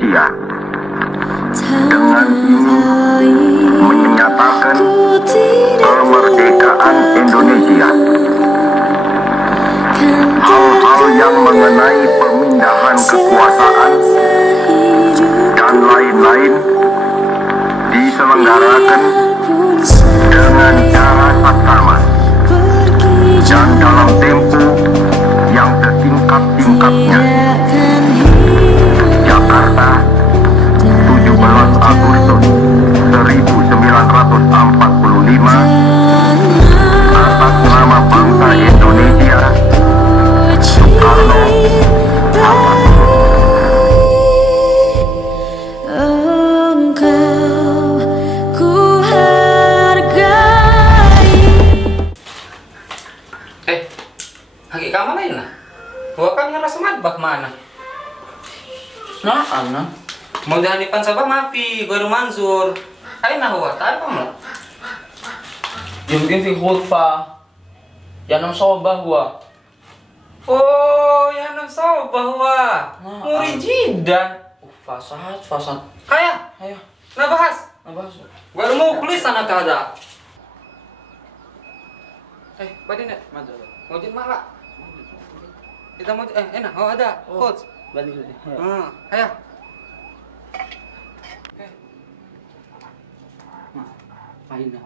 Indonesia dengan ingin menyatakan kemerdekaan Indonesia. Hal-hal yang mengenai pemindahan kekuasaan dan lain-lain diselenggarakan dengan cara saksama dan dalam tempo yang setingkat-tingkatnya. Jakarta, 17 Agustus 1945, atas nama bangsa Indonesia, Soekarno, Hatta. Hagi kamu lain lah. Gua kan yang rasa madbah mana? Nah, Anna. Mau jangan dipan sabah mafi, gue Mansur. Ayo nah huwa, tak apa mau? Yumkin fi khulfa. Ya nam sobah huwa. Oh, ya nam sabah huwa. Murijidan. Fasad. Kaya, Ayo, nah bahas. nabahas. Gue mau kulis anak kada. Badin ya? Mau jin malah. Kita mau enak, oh ada, coach. Badin. Ayo. Main dah.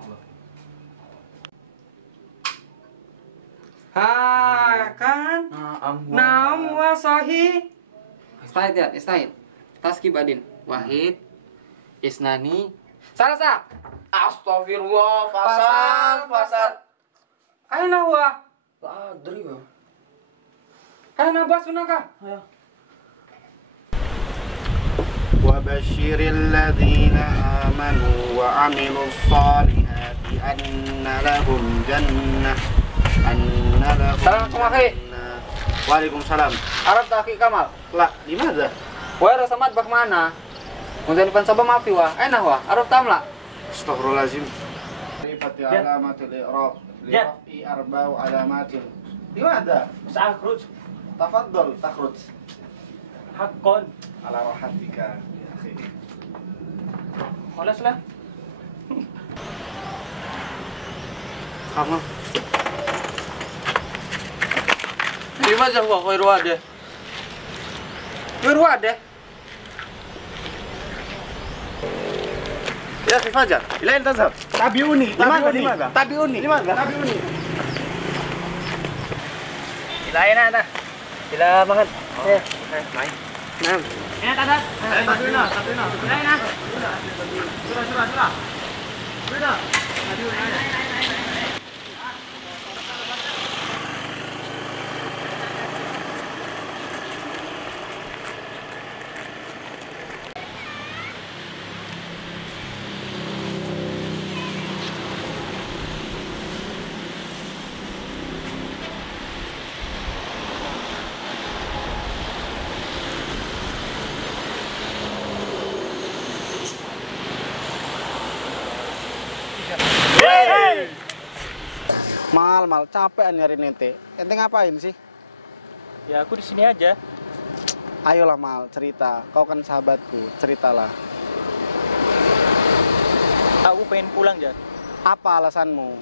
Kan? Naam wa sahih. Istahid ya, istahid. Taski badin. Wahid, isnani, salasa. Astagfirullah, fasad. Aina wa. Tak adri ya. Aina bas sunaka. Ayo. وبشر الذين آمنوا وعملوا الصالحات أن لهم جنة. Assalamualaikum akhi. Waalaikumsalam. Arab tak akhi Kamal. La, di mana? Wa rasa madbah mana? Mungkin pan sabah maafi wa. Aina wa. Arab tamla. Astaghfirullahaladzim. Rifati alamatil i'rab. Li'rafi arba'u alamatil. Di mana? Sa'khruj. Tafaddal, takhruj. Haqqan. Ala rahatika ya akhi. Khalas lah. Kamu Lima huwa khairu wade. Wirwa deh. ya akhi Fajar. Ila anta tazhab. Tabiuni. Limadha? Tabiuni. Tabiuni. Ila aina ana. Ila makan. Ya. Main. Naam. Ya tadat. Taduina. Ila. Surah. Mal, capek nyari ente. Ente ngapain sih? Ya aku di sini aja. Ayolah Mal, cerita. Kau kan sahabatku, ceritalah. Aku pengen pulang, Jar. Apa alasanmu?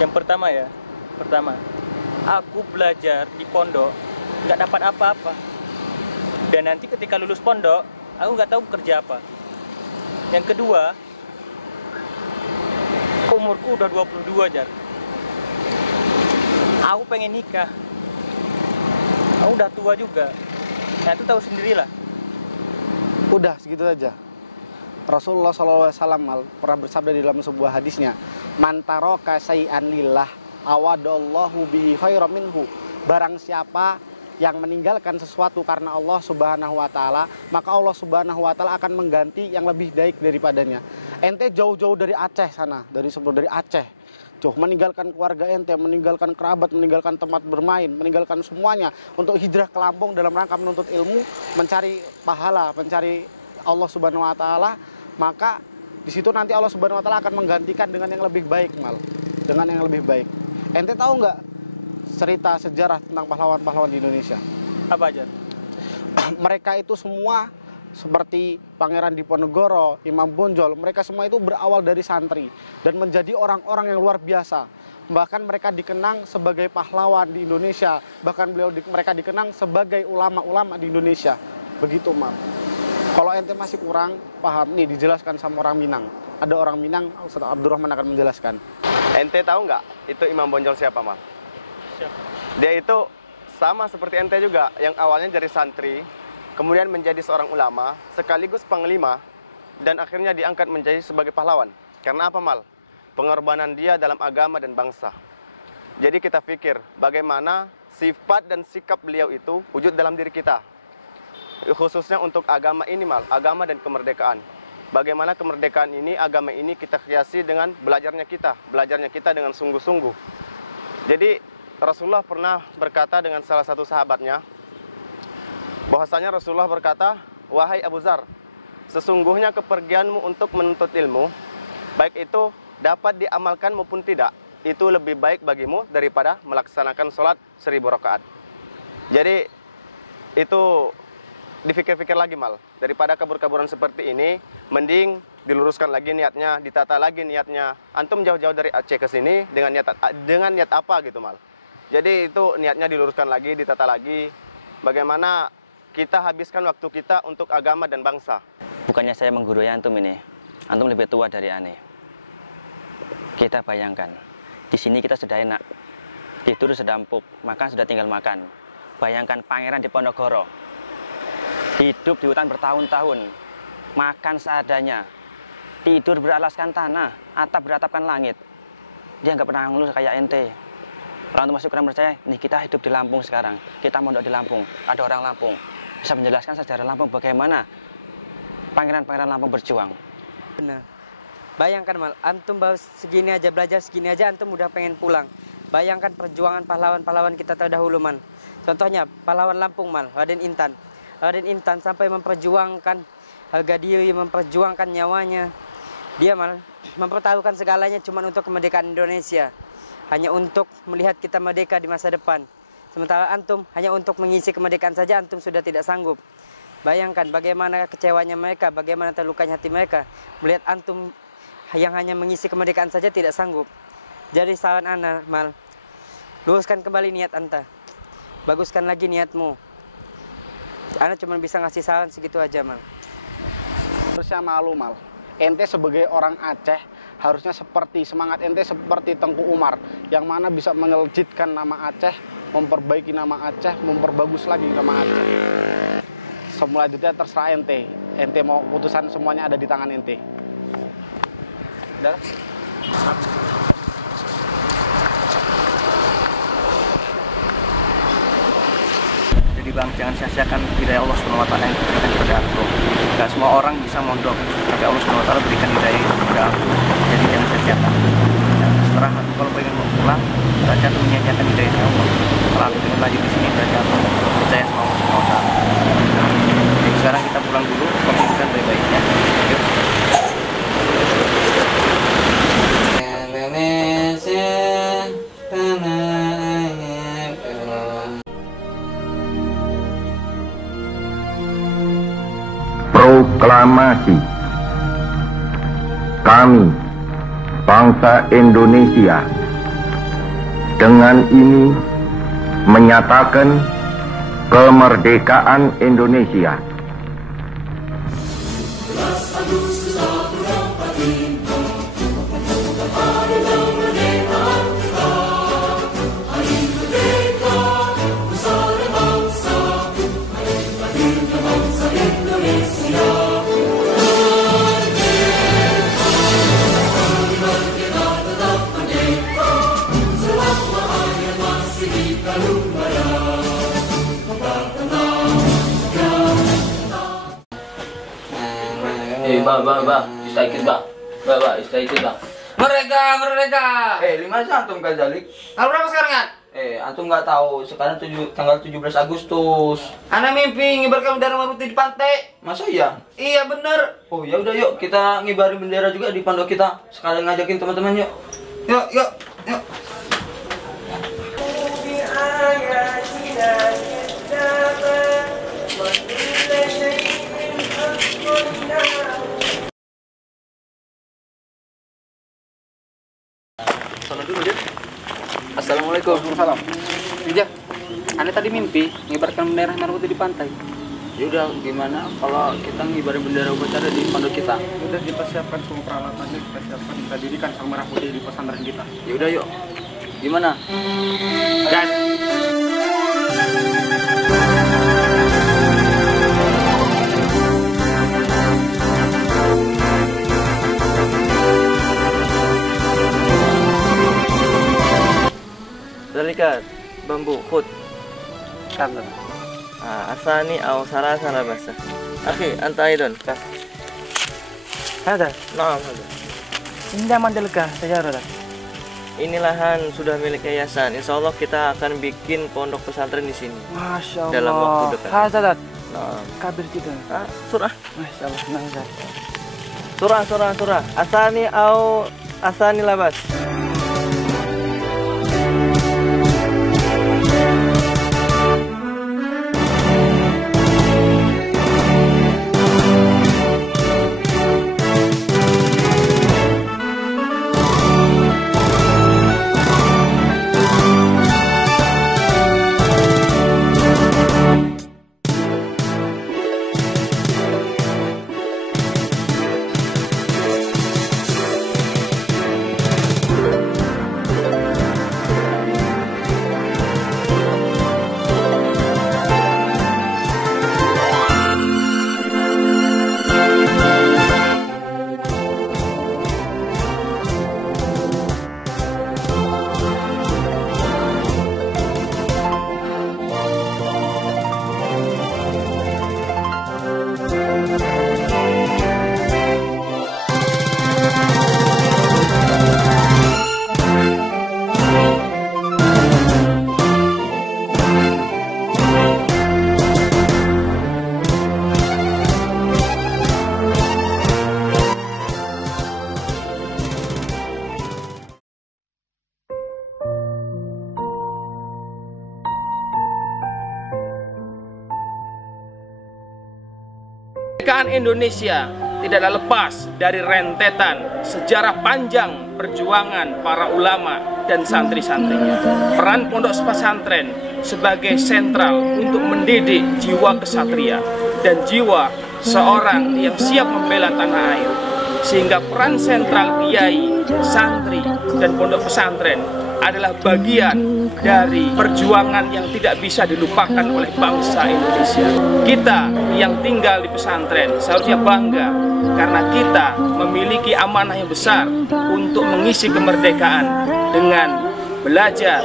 Yang pertama, aku belajar di pondok nggak dapat apa-apa. Dan nanti ketika lulus pondok, aku nggak tahu kerja apa. Yang kedua, umurku udah 22, Jar. Aku pengen nikah. Aku udah tua juga. Nah, itu tahu sendirilah. Udah segitu aja. Rasulullah SAW pernah bersabda di dalam sebuah hadisnya, "Man taraka syai'an lillah awadallahu bihi khairan minhu." Barang siapa yang meninggalkan sesuatu karena Allah Subhanahu wa taala, maka Allah Subhanahu wa taala akan mengganti yang lebih baik daripadanya. Ente jauh-jauh dari Aceh sana, dari Aceh. Jauh meninggalkan keluarga ente, meninggalkan kerabat, meninggalkan tempat bermain, meninggalkan semuanya untuk hijrah ke Lampung dalam rangka menuntut ilmu, mencari pahala, mencari Allah Subhanahu wa taala, maka di situ nanti Allah Subhanahu wa taala akan menggantikan dengan yang lebih baik, dengan yang lebih baik. Ente tahu nggak cerita sejarah tentang pahlawan-pahlawan di Indonesia? Apa aja? mereka itu semua seperti Pangeran Diponegoro, Imam Bonjol, mereka semua itu berawal dari santri dan menjadi orang-orang yang luar biasa. Bahkan mereka dikenang sebagai pahlawan di Indonesia, bahkan mereka dikenang sebagai ulama-ulama di Indonesia. Begitu, Mal. Kalau ente masih kurang paham, nih dijelaskan sama orang Minang. Ada orang Minang, Ustaz Abdurrahman akan menjelaskan. Ente tahu nggak itu Imam Bonjol siapa, Mal? Siapa? Dia itu sama seperti ente juga, yang awalnya dari santri, kemudian menjadi seorang ulama, sekaligus panglima, dan akhirnya diangkat menjadi sebagai pahlawan. Karena apa, Mal? Pengorbanan dia dalam agama dan bangsa. Jadi kita pikir, bagaimana sifat dan sikap beliau itu wujud dalam diri kita. Khususnya untuk agama ini, Mal, agama dan kemerdekaan. Bagaimana kemerdekaan ini, agama ini kita hiasi dengan belajarnya kita dengan sungguh-sungguh. Jadi Rasulullah pernah berkata dengan salah satu sahabatnya, bahwasanya Rasulullah berkata, "Wahai Abu Dzar, sesungguhnya kepergianmu untuk menuntut ilmu, baik itu dapat diamalkan maupun tidak, itu lebih baik bagimu daripada melaksanakan sholat 1000 rakaat." Jadi itu dipikir-pikir lagi, Mal. Daripada kabur-kaburan seperti ini, mending diluruskan lagi niatnya, ditata lagi niatnya. Antum jauh-jauh dari Aceh ke sini dengan niat apa gitu, Mal. Jadi itu niatnya diluruskan lagi, ditata lagi. Bagaimana kita habiskan waktu kita untuk agama dan bangsa. Bukannya saya menggurui antum ini. Antum lebih tua dari aneh. Kita bayangkan, di sini kita sudah enak. Tidur sudah empuk, makan sudah tinggal makan. Bayangkan Pangeran Diponegoro. Hidup di hutan bertahun-tahun. Makan seadanya. Tidur beralaskan tanah, atap beratapkan langit. Dia nggak pernah ngeluh kayak ente. Orang tua masih kurang percaya, nih kita hidup di Lampung sekarang. Kita mondok di Lampung, ada orang Lampung. Bisa menjelaskan sejarah Lampung bagaimana pangeran-pangeran Lampung berjuang. Benar. Bayangkan, Mal, antum baru segini aja belajar, segini aja antum udah pengen pulang. Bayangkan perjuangan pahlawan-pahlawan kita terdahulu, Man. Contohnya pahlawan Lampung, Mal, Raden Intan. Raden Intan sampai memperjuangkan harga diri, memperjuangkan nyawanya. Dia, Mal, mempertaruhkan segalanya cuma untuk kemerdekaan Indonesia. Hanya untuk melihat kita merdeka di masa depan. Sementara antum hanya untuk mengisi kemerdekaan saja antum sudah tidak sanggup. Bayangkan bagaimana kecewanya mereka, bagaimana terlukanya hati mereka melihat antum yang hanya mengisi kemerdekaan saja tidak sanggup. Jadi saran ana, Mal, luruskan kembali niat anta. Baguskan lagi niatmu. Ana cuma bisa ngasih saran segitu aja, Mal. Harusnya malu, Mal. Ente sebagai orang Aceh harusnya semangat ente seperti Tengku Umar, yang mana bisa mengeljitkan nama Aceh, memperbaiki nama Aceh, memperbagus lagi nama Aceh. Selanjutnya terserah ente. Ente mau keputusan, semuanya ada di tangan ente. Udah? Jadi Bang, jangan sia-siakan hidayah Allah SWT yang diberikan kepada antum. Gak semua orang bisa mondok, tapi Allah SWT berikan hidayah itu kepada antum. Jadi jangan sia-siakan. Dan setelah antum kalau pengen mau pulang, berarti antum menyanyiakan hidayah Allah. Kalau antum ingin lanjut di sini, berarti antum percaya sama Allah SWT. Jadi sekarang kita pulang dulu, konsisten baik-baiknya. Yuk. Proklamasi. Kami, bangsa Indonesia, dengan ini menyatakan kemerdekaan Indonesia. Bang, istirahat, Bang. Merdeka. 5 antum kadzalik. Tanggal berapa sekarang, kan? Antum nggak tahu, sekarang tanggal 17 Agustus. Ana mimpi ngibarkan bendera merah putih di pantai. Masa iya? Iya, bener. Oh, ya udah yuk, kita ngibarin bendera juga di pondok kita. Sekalian ngajakin teman-teman yuk. Yuk. Assalamualaikum. Waalaikumsalam. Ija, Anda tadi mimpi ngibarkan bendera merah putih di pantai. Yaudah, gimana kalau kita ngibarin bendera upacara di pondok kita? Udah kita siapkan semua peralatannya, kita siapkan, kita dirikan sang merah putih di pesantren kita. Yaudah yuk. Gimana? Guys. Zalikat bambu khut. Kan. Asani au sarasa labasa. Akhi, anta aidon. Ada. Naam, hada. Indah mandalkah sejarah. Ini lahan sudah milik yayasan. Insya Allah kita akan bikin pondok pesantren di sini. Masya Allah. Dalam waktu dekat. Hazadat. Nah, Kabir kita. surah. Masya Allah. Nazar. Surah. Asani au asani labas. Kemerdekaan Indonesia tidaklah lepas dari rentetan sejarah panjang perjuangan para ulama dan santri-santrinya. Peran pondok pesantren sebagai sentral untuk mendidik jiwa kesatria dan jiwa seorang yang siap membela tanah air. Sehingga peran sentral kiai, santri, dan pondok pesantren adalah bagian dari perjuangan yang tidak bisa dilupakan oleh bangsa Indonesia. Kita yang tinggal di pesantren seharusnya bangga karena kita memiliki amanah yang besar untuk mengisi kemerdekaan dengan belajar,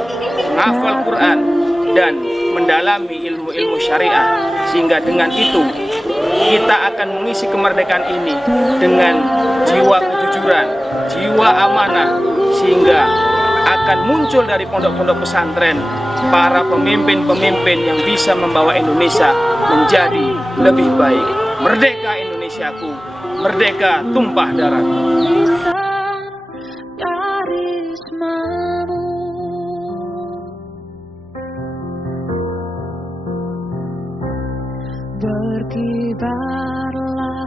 menghafal Quran, dan mendalami ilmu-ilmu syariah. Sehingga dengan itu kita akan mengisi kemerdekaan ini dengan jiwa kejujuran, jiwa amanah, sehingga akan muncul dari pondok-pondok pesantren para pemimpin-pemimpin yang bisa membawa Indonesia menjadi lebih baik. Merdeka Indonesiaku, merdeka tumpah darahku. Berkibarlah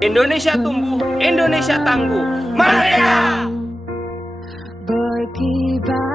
Indonesia tumbuh, Indonesia tangguh. Merdeka! berkibar